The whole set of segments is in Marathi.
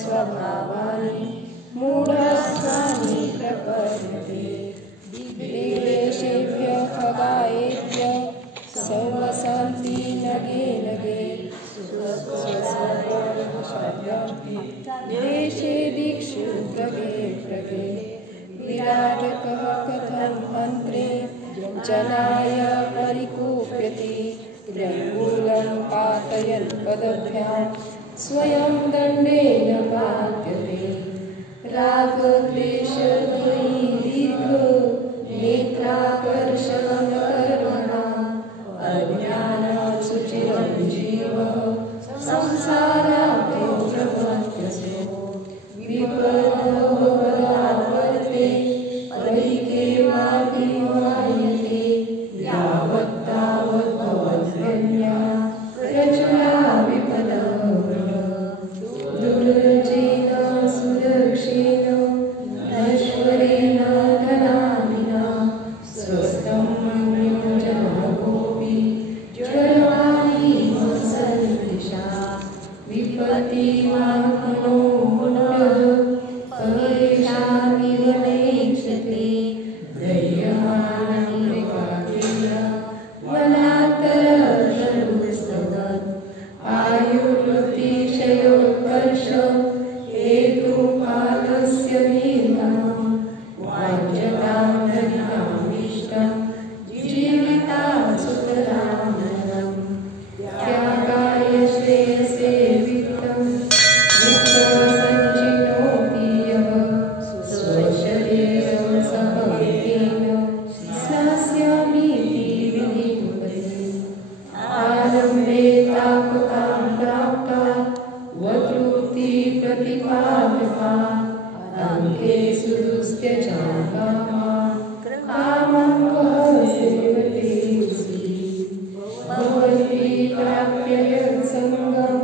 स्वभावानि मूढास्थानि प्रपद्यते देवेशेभ्यः खगायेभ्यः सर्वसन्ति नगे नगे देशे दीक्षु प्रगे प्रगे विराटकः कथं मन्त्रे जनाय परिकूप्यते रङ्गूलं पातयन् पदभ्यां स्वयं दण्डेन पात्यते रागद्वेषद्वयी दीर्घ नेत्राकर्षणकर्मणा अज्ञानात् सुचिरं जीवः संसारातो प्रपद्यते विपदो बलावर्ते परिकेवाति वायते यावत् तावत् भवद्गम्या प्रचुरा विपदः दुर्जेन सुदक्षेण नश्वरेण धनानिना स्वस्थं जनमकोऽपि ज्वरवाणी सन्दिशा विपत्तिमात्मनो मुनः परेशानिव नेक्षते धैर्यमानमृगाग्रेण वनान्तरतरुस्तवत् आयुर्वृत्तिक्षयोत्कर्ष हेतुपालस्य निर्ममः वाञ्छतां धनिनामीष्टं जीवितात् सुतरां धनम् त्यागाय श्रेयसे वित्तं वित्तसञ्चिनोति यः स्वशरीरं समर्पेण स्नास्यामीति विधिवते आरम्भे तापकां प्राप्ता वतृप्ति प्रतिपादका अन्ते सुदुस्त्यजां कामं कः सेवते भवन्ति प्राप्य यत्सङ्गं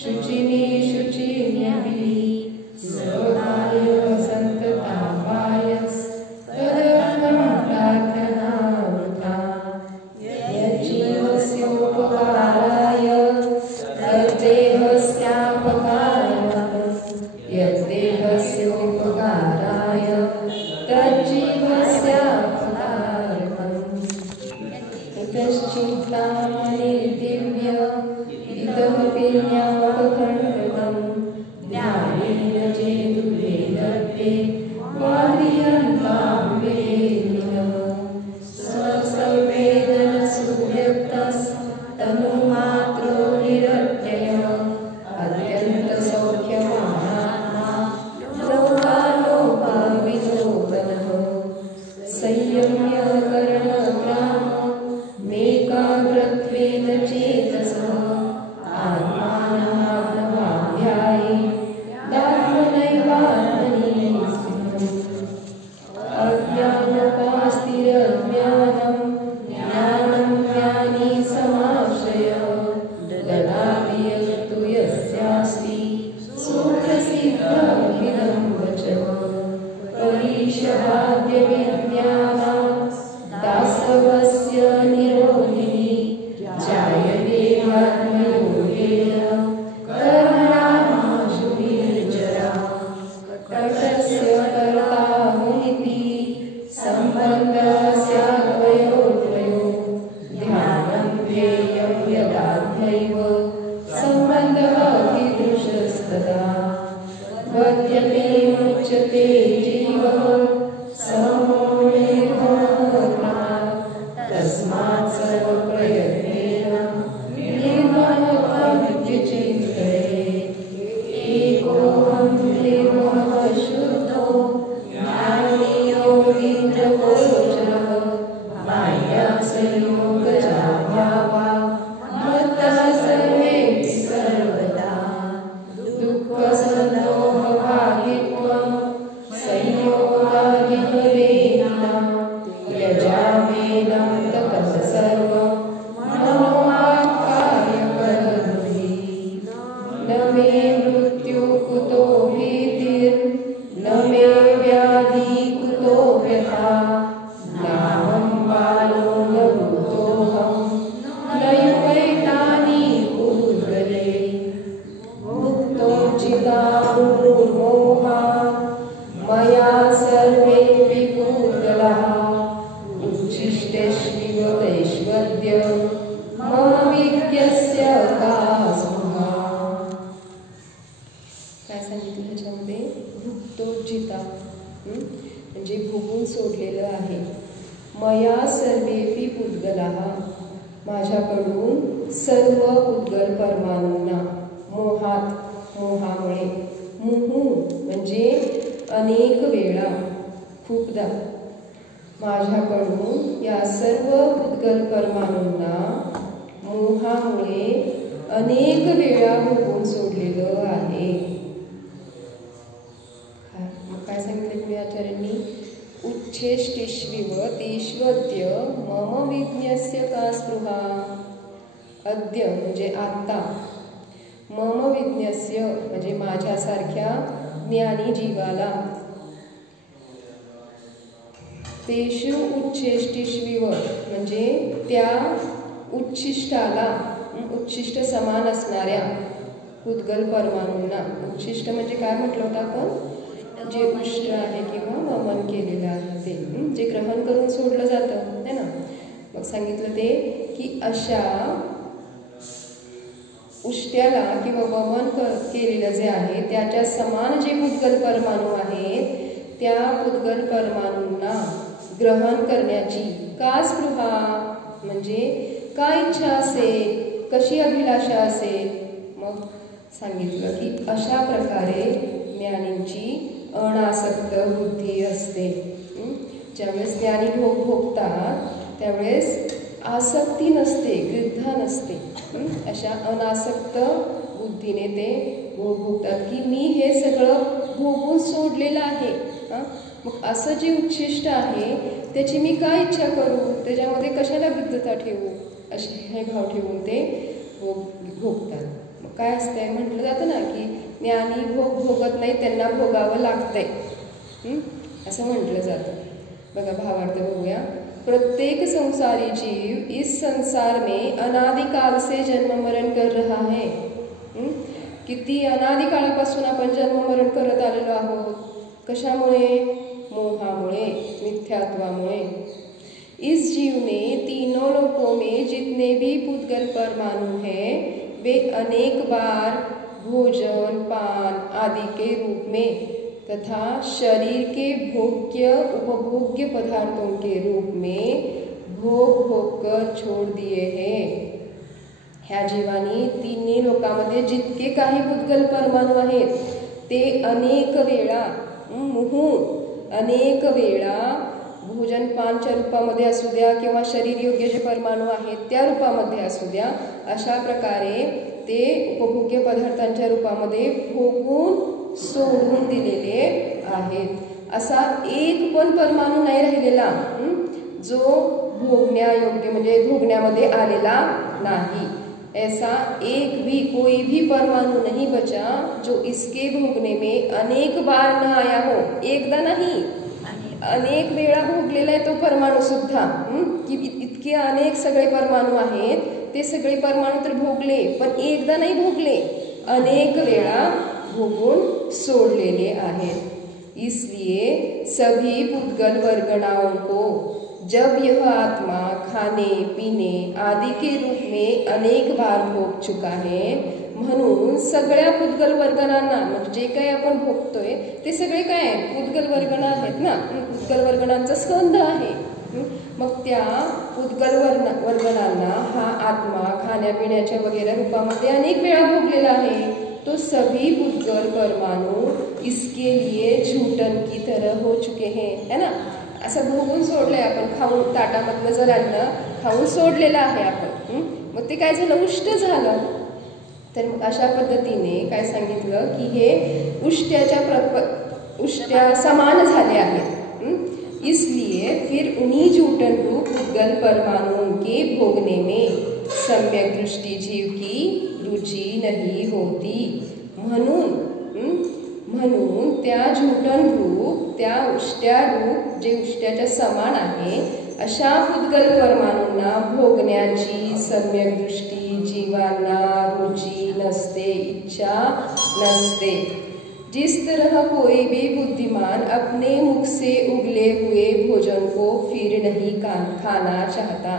शुचिनी शुचिन्यभिः स्वकाय सन्ततापायस् तदर्थं प्रार्थनावृथा यज्जीवस्योपकाराय यद्देहस्योपकाराय तज्जीवस्यापकारकम् इतश्चिन्तामणिर्दिव्य इतमपि ज्ञापकण्डकम् ज्ञानेन चेदुभेदत्वे वाद्रियन्तां वेदिनः स्वसंवेदनसुव्यक्तस्तनुमात्रो निरत्ययः अत्यन्तसौख्यमानात्मा लोकालोकविलोकनः संयम्यकरणग्राममेकाग्रत्वेन चेतसः आत्मानमात्मवाध्याये दात्मनैवात्मनि स्थितम् अज्ञानोपास्तिरज्ञानं ज्ञानं ज्ञानी समाश्रय ददाति यस्तु यस्यास्ति सूत्रसिद्धमिदं वचः परीशवाद्यविज्ञानात् दासवस्य निरोधिनी जायते आत्मयोगेन कर्मणामाशु निर्जरा कटस्य कर्ता मुनिति सम्बन्धस्याद्वयोर्द्वयो ध्यानं ध्येयं यदात्मैव सम्बन्धः कीदृशस्तदा वद्यते मुच्यते जीवः समोनिर्ममः तस्मात् सर्वप्रयत्नेन निर्ममत्वमुच्यचिन्तयेत् एकोऽहं निर्ममः शुद्धो ज्ञानी योगीन्द्रगोचरः मायासंयोगजाभावा मत्तः सर्वेऽपि सर्वदा दुःखसन्दोहभागित्वं संयोगाधिपदेन यजामेनं ततः सर्वं मया सर्वेपि पुद्गलाः, माझ्याकडून सर्व पुद्गल परमाणूंना मोहामुळे, मुहू म्हणजे अनेक वेळा, खूपदा, माझ्याकडून या सर्व पुद्गल परमाणूंना मोहामुळे अनेक वेळा भोगून सोडलेलं आहे. काय सांगितलं तुम्ही आचार्यांनी? उच्छेष्टिष्विव तेष्वद्य मम विज्ञस्य का स्पृहा. अद्य म्हणजे आता, मम विज्ञस्य म्हणजे माझ्यासारख्या ज्ञानी जीवाला, तेषु उच्छेष्टिष्विव म्हणजे त्या उच्छिष्टाला, उच्छिष्ट समान असणाऱ्या पुद्गल परमाणूंना. उच्छिष्ट म्हणजे काय म्हटलं होतं आपण? जे उष्ट आहे किंवा वमन केलेलं आहे ते, जे ग्रहण करून सोडलं जातं है ना. मग सांगितलं ते की अशा उष्ट्याला किंवा वमन केलेलं जे आहे त्याच्या समान जे पुद्गल परमाणू आहेत त्या पुद्गल परमाणूंना ग्रहण करण्याची का स्पृहा म्हणजे काय इच्छा असेल, कशी अभिलाषा असेल. मग सांगितलं की अशा प्रकारे ज्ञानींची अनासक्त बुद्धी असते. ज्यावेळेस ज्ञानी भोग भोगतात त्यावेळेस आसक्ती नसते, गृद्धा नसते. अशा अनासक्त बुद्धीने ते भोग भोगतात की मी हे सगळं भोगून सोडलेलं आहे. मग असं जे उच्छिष्ट आहे त्याची मी काय इच्छा करू, त्याच्यामध्ये कशाला गृद्धता ठेवू, असे हे भाव ठेवून ते भोगतात. मग काय असतंय म्हटलं जातं ना की ज्ञानी भोग भोगत नाही, त्यांना भोगावं लागतंय, असं म्हटलं जातं. बघा भावार्थ बघूया. प्रत्येक संसारी जीव इस संसार में अनादिकाल से जन्म मरण कर रहा है. किती अनादि काळापासून आपण जन्म मरण करत आलेलो आहोत. कशामुळे? मोहामुळे, मिथ्यात्वामुळे. इस जीव ने तीनों लोकों में जितने भी पुद्गल परमाणु हैं वे अनेक बार भोजन पान आदि के रूप में तथा शरीर के भोग्य उपभोग्य पदार्थों के रूप में भोग भोगकर छोड़ दिए हैं. ह्या जीवानी तिन्ही लोकांमध्ये जितके काही पुद्गल परमाणू आहेत ते अनेक वेळा अनेक वेळा भोजन पानच्या रूपामध्ये असू द्या किंवा शरीर योग्य जे परमाणू आहेत त्या रूपामध्ये असू द्या, अशा प्रकारे ते उपभोग्य पदार्थांच्या रूपामध्ये भोगून सोडून दिलेले आहेत. असा एक पण परमाणू नाही राहिलेला जो भोगण्यायोग्य म्हणजे भोगण्यामध्ये आलेला नाही. ऐसा एक भी कोई भी परमाणु नहीं बचा जो इसके भोगने में अनेक बार न आया हो. एकदा नाही, अनेक वेळा भोगलेला आहे तो परमाणू सुद्धा. की इतके अनेक सगळे परमाणू आहेत, ते सगळे परमाणू तर भोगले पण एकदा नाही भोगले, अनेक वेळा भोगून सोडलेले आहेत. इसलिए सभी पुद्गल वर्गणाओं को जब यह आत्मा खाने पीने आदि के रूप में अनेक बार भोग चुका है, म्हणून सगळ्या पुद्गल वर्गणांना म्हणजे जे काही आपण भोगतोय ते सगळे काय पुद्गल वर्गण आहेत ना, पुद्गल वर्गणांचा स्कंध आहे. मग त्या पुद्गल वर्गणांना हा आत्मा खाण्यापिण्याच्या वगैरे रूपामध्ये अनेक वेळा भोगलेला आहे. तो सभी पुद्गल परमाणु इसके लिए झूठन की तरह हो चुके हैं, है ना. असं भोगून सोडलंय आपण, खाऊन ताटामधलं जर अन्न खाऊन सोडलेलं आहे आपण. मग ते काय झालं, उष्ट झालं. तर मग अशा पद्धतीने काय सांगितलं की हे उष्ट्या समान झाले आहेत. इसलिए फिर उन्हीं झूठन रूप पुद्गल परमाणुओं के भोगने में सम्यक दृष्टि जीव की रुचि नहीं होती. म्हणून त्या झूठन रूप, त्या उष्ट्या रूप जे उष्ट्याच्या समान आहे अशा पुद्गल परमाणूंना भोगण्याची सम्यक दृष्टी जीवांना रुचि नसते, इच्छा नसते. जिस तरह कोई भी बुद्धिमान अपने मुख से उगले हुए भोजन को फिर नहीं खाना चाहता.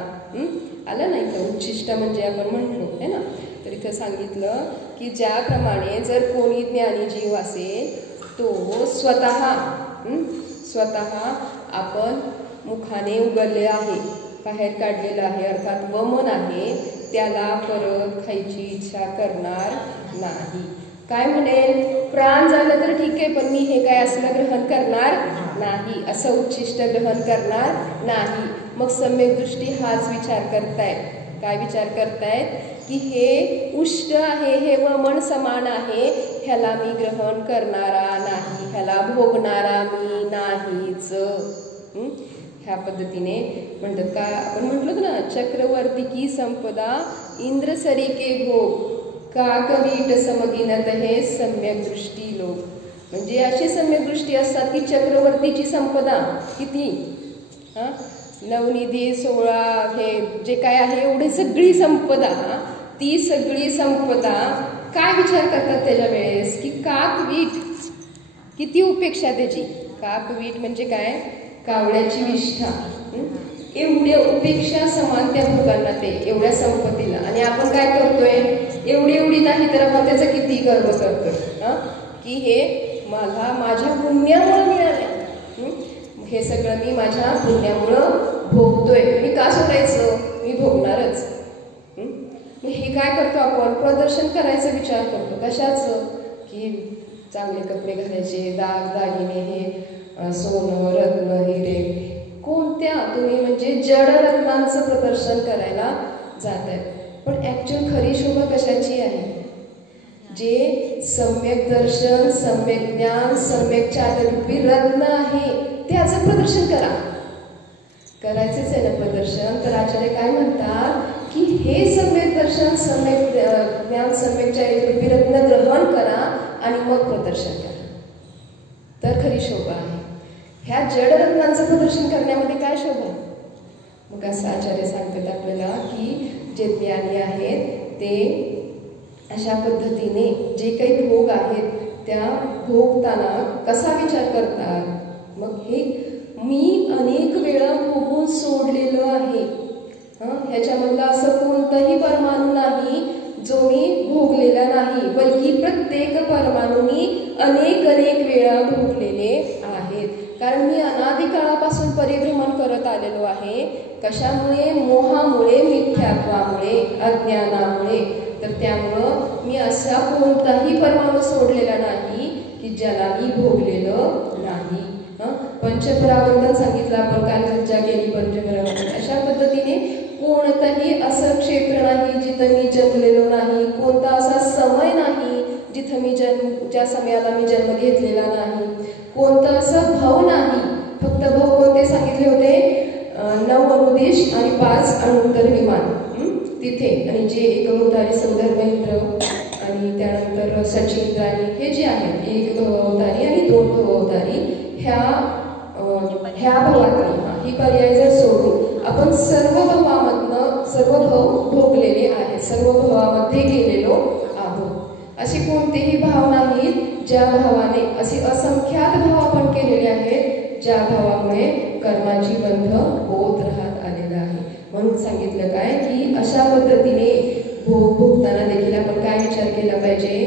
आलं नाही का, उच्छिष्ट म्हणजे आपण म्हटलो है ना. तर इथं सांगितलं की ज्याप्रमाणे जर कोणी ज्ञानी जीव असेल तो स्वतः आपण मुखाने उगलले आहे, बाहेर काढलेलं आहे, अर्थात वमन आहे, त्याला परत खायची इच्छा करणार नाही. काय म्हणेल, प्राण झालं तर ठीक आहे, पण मी हे काय असलं ग्रहण करणार नाही, असं उच्छिष्ट ग्रहण करणार नाही. मग सम्यक दृष्टी हाच विचार करतायत. काय विचार करतायत की हे उष्ट आहे, हे वमन समान आहे, ह्याला मी ग्रहण करणारा नाही, ह्याला भोगणारा मी नाहीच. ह्या पद्धतीने म्हणतात. का आपण म्हटलं ना, चक्रवर्ती की संपदा इंद्र सरीके भोग, काकवीट समगिनत हे सम्यक दृष्टी लोक. म्हणजे अशी सम्यक दृष्टी असतात की चक्रवर्तीची संपदा किती, नवनिधी 16 हे जे काय आहे एवढी सगळी संपदा, ती सगळी संपदा काय विचार करतात त्याच्या वेळेस की काकवीट, किती उपेक्षा त्याची. काकवीट म्हणजे काय, कावळ्याची विष्ठा. एवढ्या उपेक्षा समान त्या भोगांना, ते एवढ्या संपत्तीला. आणि आपण काय करतोय, एवढी नाही तर आपण त्याचा किती गर्व करतोय की हे मला माझ्या पुण्यामुळे मिळालं, हे सगळं मी माझ्या पुण्यामुळं भोगतोय, मी का सोडायचं, मी भोगणारच. हे काय करतो आपण, प्रदर्शन करायचा विचार करतो. कशाचं, की चांगले कपडे घालायचे, दागिने, हे सोनं रत्न हिरे, कोणत्या तुम्ही म्हणजे जड रत्नांचं प्रदर्शन करायला जात आहे. पण ऍक्च्युअल खरी शोभा कशाची आहे, जे सम्यक दर्शन, सम्यक ज्ञान, सम्यक चातुर्य रत्न आहे, त्याचं प्रदर्शन करा. करायचंच आहे ना प्रदर्शन, तर आचार्य काय म्हणतात की हे सम्यक दर्शन, सम्यक ज्ञान, सम्यक चातुर्य रत्न ग्रहण करा आणि मग प्रदर्शन करा, तर खरी शोभा आहे. ह्या जड रत्नांचं प्रदर्शन करण्यामध्ये काय शोभा. मग असं आचार्य सांगतात आपल्याला की जे ज्ञानी आहेत ते अशा पद्धतीने जे काही भोग आहेत त्या भोगताना कसा विचार करतात. मग हे मी अनेक वेळा भोगून सोडलेलं आहे, ह्याच्यामधला असं कोणताही परमाणू नाही जो मी भोगलेला नाही, बल्कि प्रत्येक परमाणू मी अनेक वेळा भोगलेले आहेत. कारण मी अनादी काळापासून परिभ्रमण करत आलेलो आहे. कशामुळे, मोहामुळे, मिथ्यात्वामुळे, अज्ञानामुळे. तर त्यामुळं मी असा कोणताही परमाणू सोडलेला नाही की ज्याला मी भोगलेलं नाही. पंचपरावर्तन सांगितलं आपण, काल चर्चा केली पंचपरावर्तन. अशा पद्धतीने कोणतंही असं क्षेत्र नाही जिथं मी जन्मलेलो नाही, कोणता असा समय नाही जिथं मी ज्या समयाला मी जन्म घेतलेला नाही, कोणतं असं भाव नाही. फक्त भाव कोणते सांगितले होते, 9 अनुदेश आणि 5 अणुत्तर विमान तिथे, आणि जे एकभवतारी सौधर्मेंद्र आणि त्यानंतर सचिंद्राणी हे जे आहेत, 1 भवअवतारी आणि 2 भवअवतारी, ह्या भवातली ही पर्याय जर सोडून आपण सर्व भवामधनं सर्व भाव भोगलेले आहेत, सर्व भवामध्ये गेलेलो आहोत. असे कोणतेही भाव नाहीत ज्या भावाने, असे असंख्यात भाव आपण केलेले आहेत ज्या भावामुळे कर्माची बंध होत राहत आलेला आहे. म्हणून सांगितलं काय की अशा पद्धतीने भोग भोगताना देखील आपण काय विचार केला पाहिजे,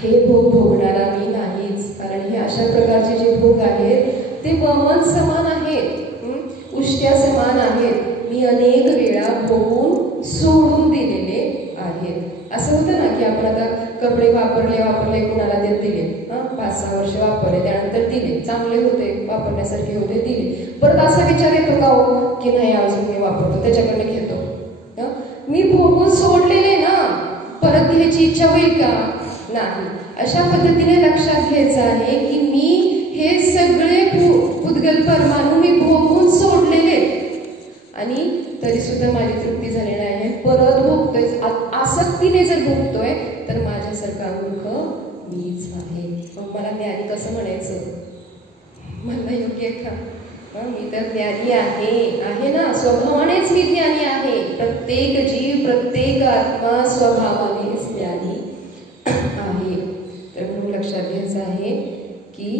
हे भोग भोगणारा मी नाहीच. कारण हे अशा प्रकारचे जे भोग आहेत ते वमन समान आहेत, उष्ट्या समान आहेत, मी अनेक वेळा भोगून सोडून दिलेले आहेत. असं होतं ना की आपण आता कपडे वापरले कुणाला दिले, 5-6 वर्ष वापरले, त्यानंतर दिले, चांगले होते, वापरण्यासारखे होते, दिले. परत असा विचार येतो का हो की नाही अजून मी वापरतो, त्याच्याकडे घेतो. मी भोगून सोडलेले ना, परत घ्यायची इच्छा होईल का, नाही. अशा पद्धतीने लक्षात घ्यायचं आहे की मी हे सगळे उद्गल परमाणू मी भोगून सोडलेले आणि तरी सुद्धा माझी तृप्ती झाली नाही, परत भोगतोय. आसक्तीने जर भोगतोय तर माझ्यासारखा मूर्ख मीच आहे. मग मला ज्ञानी कसं म्हणायचं, म्हणणं योग्य आहे का. मी तर ज्ञानी आहे ना, स्वभावानेच मी ज्ञानी आहे. प्रत्येक जीव, प्रत्येक आत्मा स्वभावानेच ज्ञानी आहे. तर म्हणून लक्षात घ्यायचं आहे की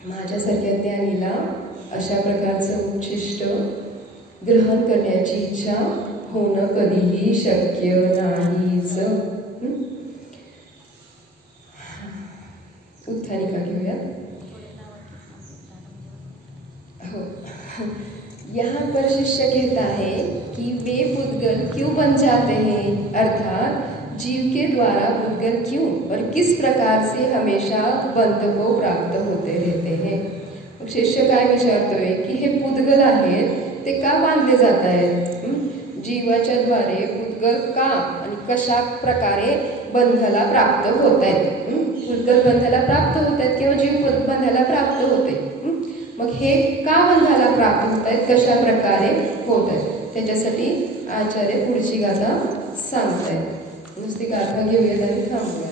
माझ्यासारख्या ज्ञानीला अशा प्रकारचं उच्छिष्ट ग्रहण करण्याची इच्छा होणं कधीही शक्य नाहीच. उत्थानिका घेऊया. हो। यहाँ पर शिष्य कहता है कि वे पुद्गल क्यों बन जाते हैं, अर्थात जीव के द्वारा पुद्गल क्यों और किस प्रकार से हमेशा बंध को प्राप्त होते रहते हैं। मग शिष्य काय विचारतोय की हे पुद्गल आहेत ते का बांधले जात आहेत, जीवाच्या द्वारे पुद्गल का आणि कशा प्रकारे बंधाला प्राप्त होत आहेत, पुद्गल बंधाला प्राप्त होत आहेत किंवा जीव बंधाला प्राप्त होते, मग हे का बंधाला प्राप्त होत आहेत, कशा प्रकारे होत आहेत, त्याच्यासाठी आचार्य पुढची गाथा सांगतायत। नुसती गाथा घेऊयात आणि थांबूयात।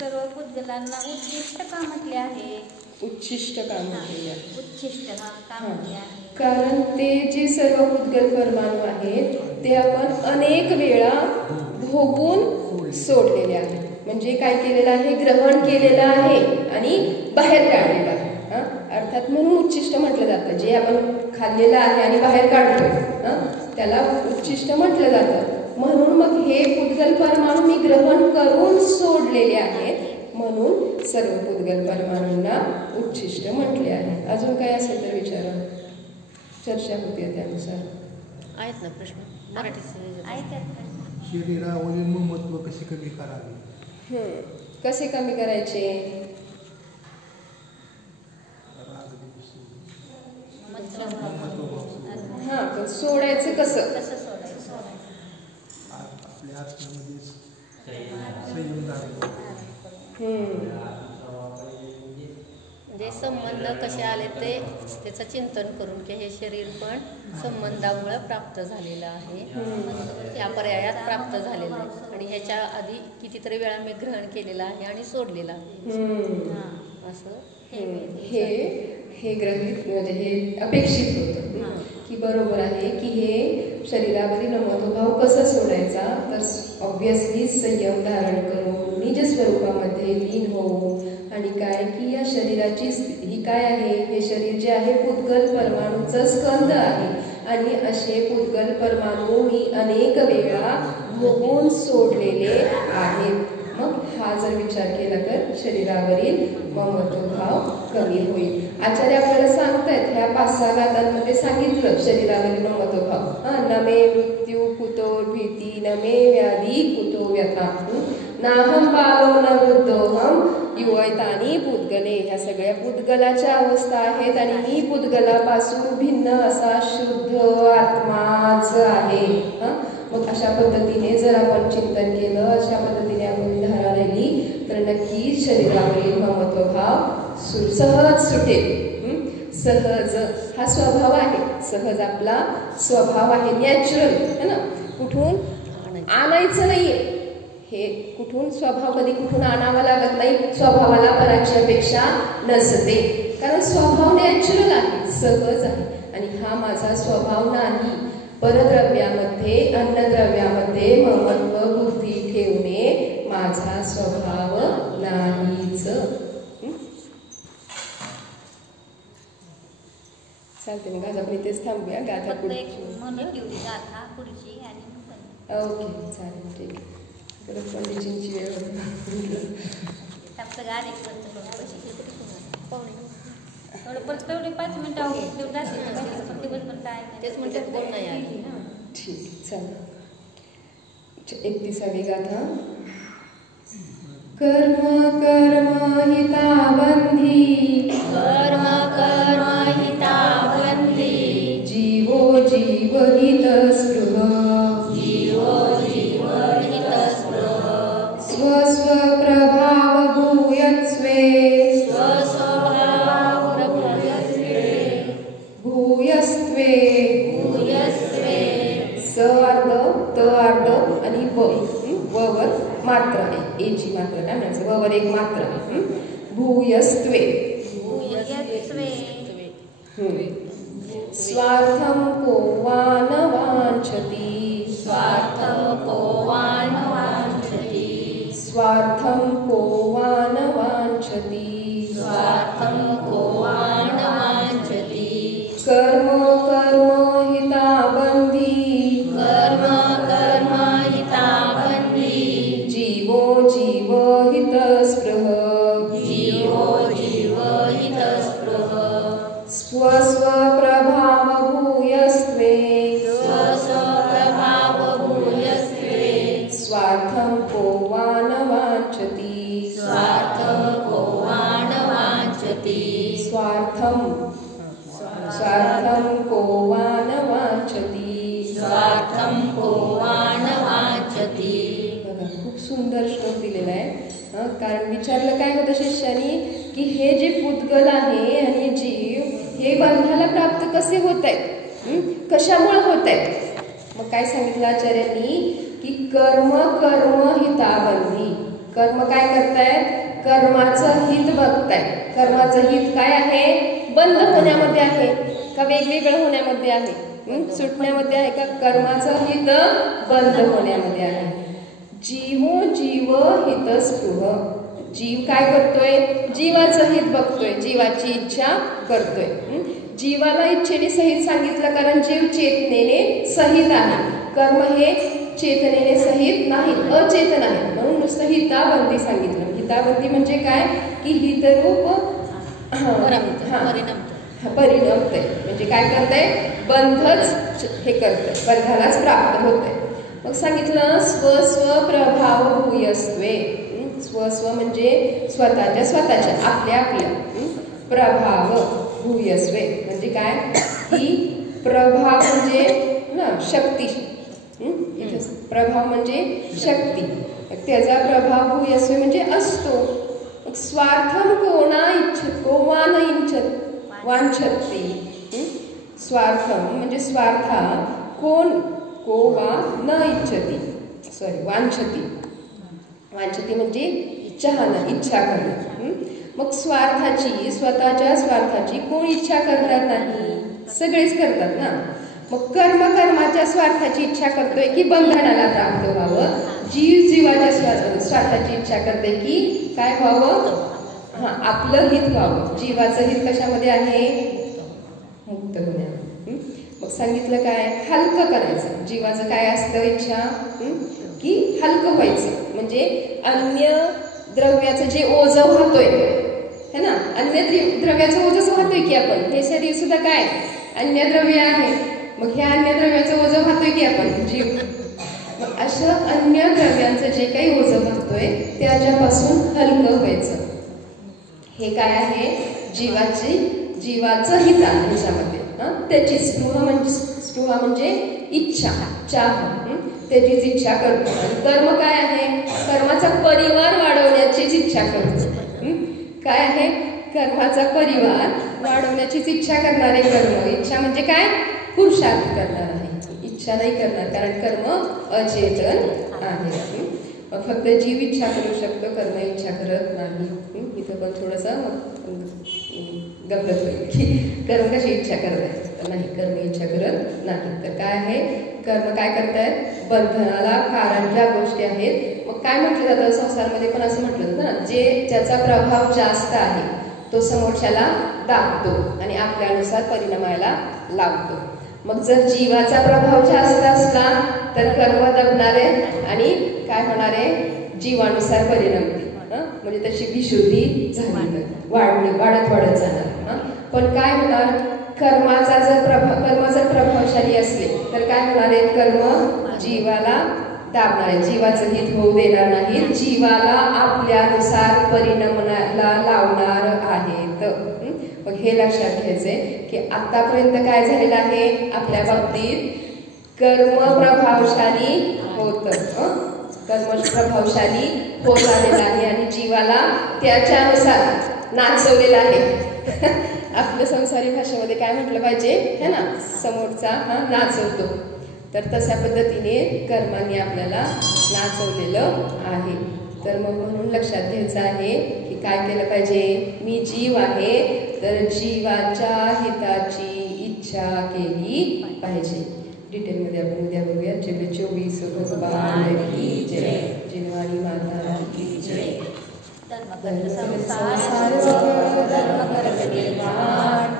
सर्व पुद्गलांना उच्छिष्ट का म्हटले आहे? उच्छिष्ट का म्हटले आहे? उच्छिष्ट का म्हटले आहे? कारण ते जे सर्व पुद्गल परमाणू आहेत ते आपण अनेक वेळा भोगून सोडलेले आहेत, म्हणजे काय केलेलं आहे, ग्रहण केलेलं आहे आणि बाहेर काढलेलं आहे। अर्थात म्हणून उच्छिष्ट म्हटलं जातं, जे आपण खाल्लेलं आहे आणि बाहेर काढतोय त्याला उच्छिष्ट म्हटलं जातं। म्हणून मग हे पुद्गल परमाणू मी ग्रहण करून सोडलेले आहेत, म्हणून सर्व पुद्गल परमाणूंना उच्छिष्ट म्हटले आहे। अजून काय असेल तर विचारा, चर्चा होते त्यानुसार। आहेत ना प्रश्न मराठीत आहेत। शरीरावरील महत्त्व कसे कमी करावे? कसे कमी करायचे? हां, पण सोडायचं कसं? आपल्या आत्म्यामध्ये संयम धारण। म्हणजे संबंध कसे आले ते त्याचं चिंतन करून की हे शरीर पण संबंधामुळे प्राप्त झालेलं आहे, या पर्यायात प्राप्त झालेलं आहे आणि ह्याच्या आधी कितीतरी वेळा मी ग्रहण केलेलं आहे आणि सोडलेलं आहे, असं हे ग्रहित म्हणजे हे अपेक्षित होतं की बरोबर आहे की हे शरीरावरील महत्वभाव कसा सोडायचा, तर ऑब्विसली संयम धारण करून निज स्वरूपामध्ये लीन होऊन आणि काय की या शरीराची ही काय आहे, हे शरीर जे आहे पुद्गल परमाणूचं स्कंद आहे आणि असे पुद्गल परमाणू मी अनेक वेळा भोगून सोडलेले आहेत। मग हा जर विचार केला तर शरीरावरील ममत्वभाव कमी होईल। आचार्य आपल्याला सांगतायत ह्या 5-6 गाथांमध्ये सांगितलं शरीरावरील ममत्वभाव। न मे मृत्यू कुतो भीती, न मे व्याधी कुतो व्यथा, नाहम बालो न वृद्धोहम युवैतानी पुद्गले। ह्या सगळ्या पुद्गलाच्या अवस्था आहेत आणि मी पुद्गलापासून भिन्न असा शुद्ध आत्माच आहे। मग अशा पद्धतीने जर आपण चिंतन केलं, अशा पद्धतीने आपण धारणा राहिली तर नक्कीच शरीरावरील ममत्वभाव सहज सुटेल। सहज हा स्वभाव आहे, सहज आपला स्वभाव आहे, नॅचरल है ना, कुठून आणायचं नाहीये, हे कुठून स्वभाव कधी कुठून आणावा लागत नाही, स्वभावाला पराची अपेक्षा नसते, कारण स्वभाव नॅचरल आहे, सहज आहे आणि हा माझा स्वभाव नाही। परद्रव्यामध्ये अन्नद्रव्यामध्ये ममत्व बुद्धी ठेवणे माझा स्वभाव नाहीच। चालते मग आज आपण इथेच थांबूया, गाथा पुढची ओके चालेल ठीक आहे। परत पंडितजींची वेळ तेच म्हणतात कोण नाही आली। ठीक चला 31वी गाथा। कर्म कर्म हिताबंधी, कर्म कर्म हिताबंधी, जीवो जीव हित स्पृह, जीवो जीव हित स्पृह, स्वस्व प्रभाव भूयस्वे, स्वस्वभाव प्रभूयस्वे, भूयस्त्वे, भूयस्वे, स अर्ध त अर्ध आणि व वर मात्र आहे, एची मात्र काय म्हणायचं, व वर एक मात्र आहे, भूयस्त्वे, भूयस्वे, स्वार्थम को वा न वांछति, स्वार्थं को वा न वांछति, स्वार्थम को वा न वांछति, स्वार्थं को वा न वांछति, कर्म कर्म हिताबंधी, कर्म कर्म हिताबंधी, जीवो जीव हित स्पृह, जीवो जीव हित स्पृह, स्वस्व संपोवान वाचती. बघा खूप सुंदर श्लोक दिलेला आहे. कारण विचारलं काय होतं शिष्यानी की हे जे पुद्गल आहे आणि जीव हे बंधाला प्राप्त कसे होत आहेत, कशामुळे होत आहेत. मग काय सांगितलं आचार्यांनी की कर्म हिताबंधी. कर्म काय करतायत, कर्माचं हित बघतायत. कर्माचं हित काय आहे, बंद होण्यामध्ये आहे का वेगवेगळं होण्यामध्ये आहे, सुटण्यामध्ये आहे का. कर्माचं हित बंद होण्यामध्ये आहे. जीवो जीव हितस्पृह. जीव काय करतोय, जीवाचं हित बघतोय, जीवाची इच्छा करतोय. जीवाला इच्छेने सहित सांगितलं कारण जीव चेतनेने सहित आहे. कर्म हे चेतनेने सहित नाही, अचेतन आहे. म्हणून नुसतं हिताबंदी सांगितलं. हिताबंदी म्हणजे काय की हितरूप परिणमतय, म्हणजे काय करतंय, बंधच हे करतंय, बंधालाच प्राप्त होतंय. मग सांगितलं स्वप्रभाव भूयस्त्वे. स्व म्हणजे स्वतःच्या आपल्या प्रभाव भूयस्वे म्हणजे काय की प्रभाव म्हणजे ना शक्ती. इथे प्रभाव म्हणजे शक्ती, त्याचा प्रभाव भूयस्वे म्हणजे असतो. स्वार्थम को वांछती. स्वार्थम म्हणजे स्वार्था को वा न इच्छती, वांछती म्हणजे इच्छा करणं. मग स्वतःच्या स्वार्थाची कोण इच्छा करणार नाही, सगळेच करतात ना. मग कर्माच्या स्वार्थाची इच्छा करतोय की बंधनाला प्राप्त व्हावं. जीवाच्या स्वार्थाची इच्छा करते की काय व्हावं, आपलं हित व्हावं. जीवाचं हित कशामध्ये आहे, मुक्त होण्यामध्ये. मग सांगितलं काय, हलकं करायचं. जीवाचं काय असतं इच्छा की हलकं व्हायचं. म्हणजे अन्य द्रव्याचं जे ओझं वाहतोय है ना, अन्य द्रव्याचं ओझं वाहतोय की आपण. हे शरीर सुद्धा काय अन्य द्रव्य आहे. मग ह्या अन्य द्रव्याचं ओझं वाहतोय की आपण जीव. मग अशा अन्य द्रव्यांचं जे काही ओझं वाहतोय त्याच्यापासून हलकं व्हायचं. हे काय आहे, जीवाचं हित आहे ह्याच्यामध्ये. त्याची स्पृहा म्हणजे इच्छा, त्याचीच इच्छा करतो. आणि कर्म काय आहे, कर्माचा परिवार वाढवण्याचीच इच्छा करतो. काय आहे, कर्माचा परिवार वाढवण्याचीच इच्छा करणारे कर्म. इच्छा म्हणजे काय, पुरुषार्थ करणार आहे, इच्छा नाही करणार कारण कर्म अचेतन आहे. फक्त जीव इच्छा करू शकतो, कर्म इच्छा करत नाही. इथं पण थोडंसं गंमत होईल की कर्म कशी इच्छा करत आहे, तर नाही, कर्म इच्छा करत नाही. तर काय आहे, कर्म काय करतायत, बंधनाला कारण ज्या गोष्टी आहेत. मग काय म्हटलं जातं संसारामध्ये पण असं म्हटलं जातं ना, ज्याचा प्रभाव जास्त आहे तो समोरच्याला दाबतो आणि आपल्यानुसार परिणामाला लावतो. मग जर जीवाचा प्रभाव जास्त असला तर कर्म दबणारे आणि काय होणारे, जीवानुसार परिणमते. म्हणजे त्याची विशुद्धी झाली, वाढत जाणार. पण काय होणार, कर्म जर प्रभावशाली असले तर काय होणार आहे, कर्म जीवाला दाबणार आहे, जीवाचं हित होऊ देणार नाही, जीवाला आपल्यानुसार परिणामाला लावणार आहेत. मग हे लक्षात घ्यायचंय की आतापर्यंत काय झालेलं आहे आपल्या बाबतीत, कर्म प्रभावशाली होतं, कर्म प्रभावशाली होत आलेला आहे आणि जीवाला त्याच्यानुसार नाचवलेलं आहे. आपल्या संसारी भाषेमध्ये काय म्हटलं पाहिजे है ना, समोरचा नाचवतो. तर तशा पद्धतीने कर्मांनी आपल्याला नाचवलेलं आहे. तर मग म्हणून लक्षात घ्यायचं आहे की काय केलं पाहिजे, मी जीव आहे तर जीवाच्या हिताची इच्छा केली पाहिजे. डिटेलमध्ये आपण उद्या बघूया. 24 भगवान की जय, जिनवाणी माता की जय.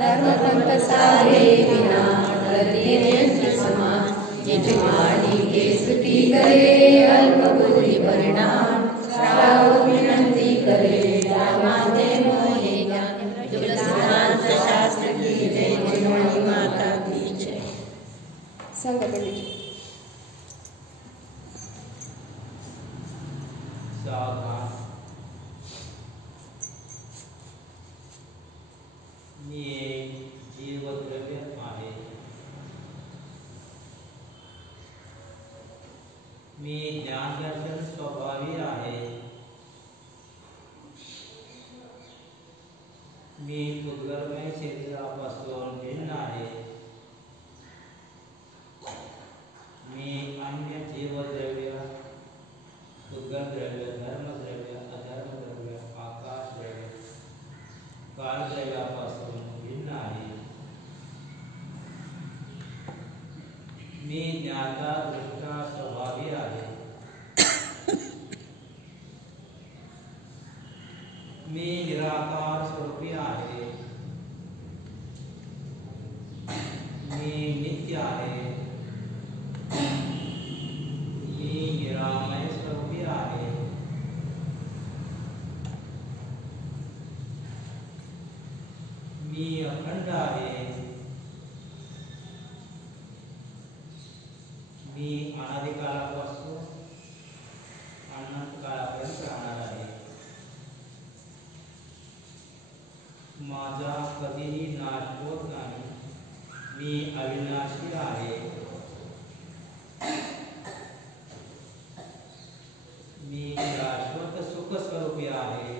धर्मपंथ सारे विना स्तुति करे अल्पबुद्धि परिणाम, श्रावक विनंती करे माते मोहे ज्ञान. सिद्धांत शास्त्र की जय, जिनवाणी माता की जय. सांगा पंडित. जीवद्रव्य आहे. मी ज्ञान दर्शन स्वभावी आहे. मी पुद्गलमय शरीरापासून भिन्न आहे. मी अन्य जीवद्रव्य, पुद्गलद्रव्य, धर्मद्रव्य, अधर्मद्रव्य, आकाशद्रव्य, कालद्रव्यापासून भिन्न आहे. मी ज्ञाता दृष्टा स्वभावी आहे. मी निराकार स्वरूपी आहे. मी नित्य आहे. मी निरामय स्वरूपी आहे. मी अखंड आहे. मी अनादिकालापासून अनंत काळापर्यंत राहणार आहे. माझा कधीही नाश होत नाही. मी अविनाशी आहे. मी शाश्वत सुख स्वरूपी आहे.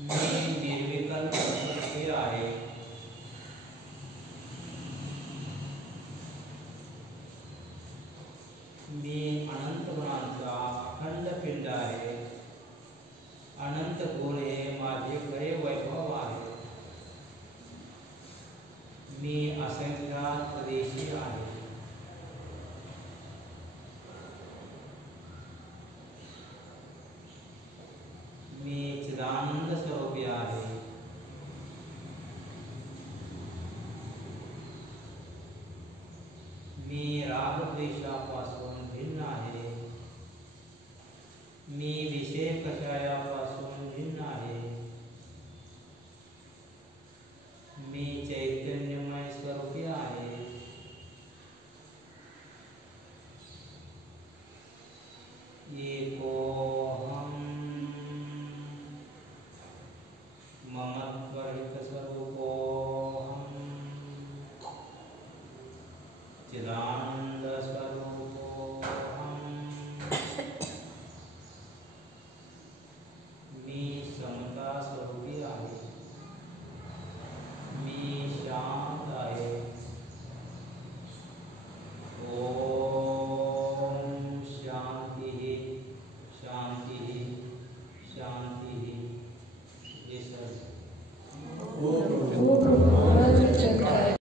मी निर्विकल्प स्वरूपी आहे. मी अनंत गुणांचा अखंड पिंड आहे. अनंत गुण हे माझे खरे वैभव आहे. मी असंख्यात स्वदेशी आहे. मी चिदानंद स्वरूपी आहे. मी रागद्वेषापासून भिन्न आहे. मी विषय कषायापासून भिन्न आहे. मी चैतन्यमय स्वरूपी आहे. एकोहम मम